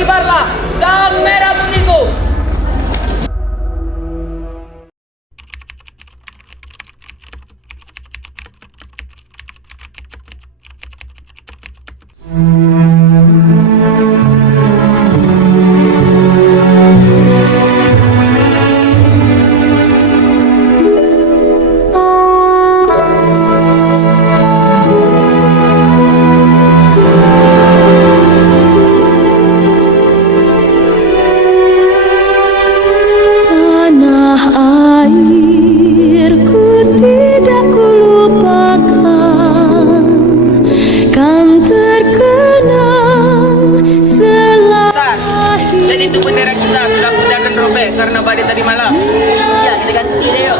Berkibarlah sang merah putihku. Tanah airku tidak kulupakan, kan terkenang selama Dan itu bendera kita sudah pudar dan robek karena badai tadi malam. Iya, kita ganti deh yuk.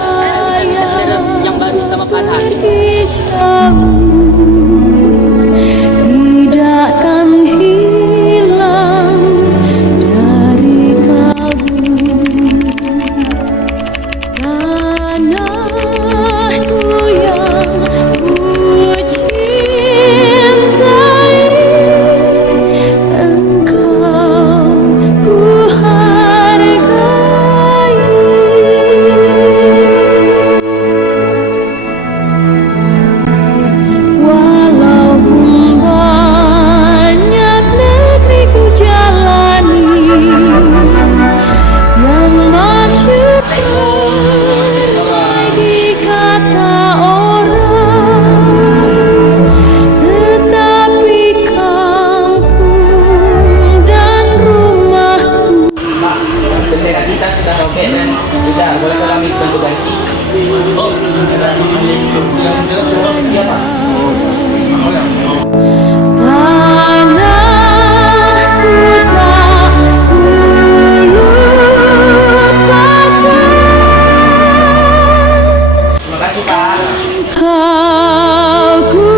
Bendera yang baru sama panas. tidak kan hilang dari kalbu. Tanahku yang ku cintai, engkau ku hargai. Walaupun banyak negeri ku jalani, yang masyhur ramai dikata orang, tetapi kampung dan rumahku Bendera kita sudah robek dan sudah boleh kami bantu ganti. tanahku tak ku lupakan. Terima kasih Pak. Kau ku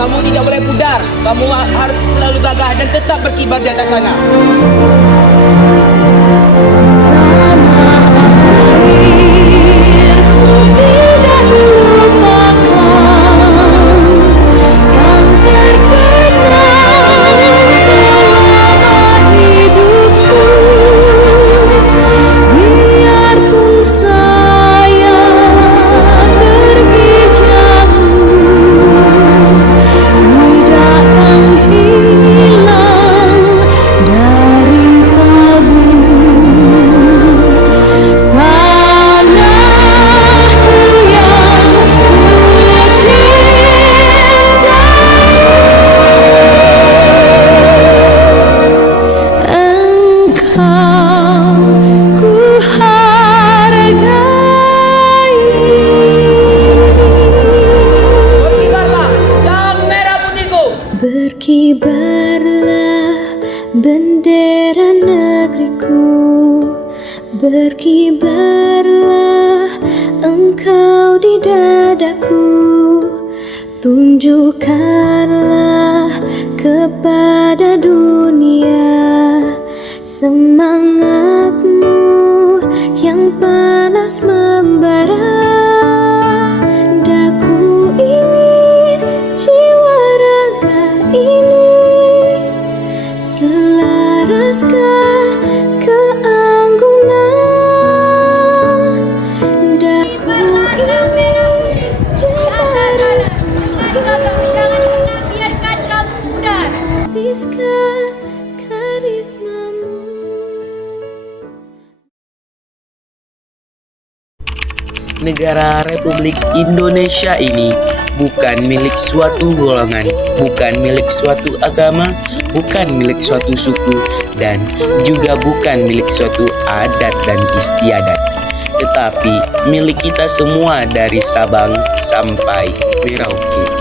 Kamu tidak boleh pudar. Kamu harus selalu gagah dan tetap berkibar di atas sana. airku tidak lupakan, kan terkenang selama hidupku. Biarpun saya pergi jauh, tidak kan hilang dari kalbu. Tanahku yang ku cintai, engkau ku hargai. Berkibarlah sang merah putihku. Berkibarlah bendera negeriku, berkibarlah engkau di dadaku, tunjukkanlah kepada dunia semangatmu yang panas membara. Daku ingin jiwa raga ini selaraskan keanggunan. Daku ingin jiwa ragaku biarkan kamu pudar. habiskan karismamu. Negara Republik Indonesia ini bukan milik suatu golongan, bukan milik suatu agama, bukan milik suatu suku, dan juga bukan milik suatu adat dan istiadat, tetapi milik kita semua dari Sabang sampai Merauke.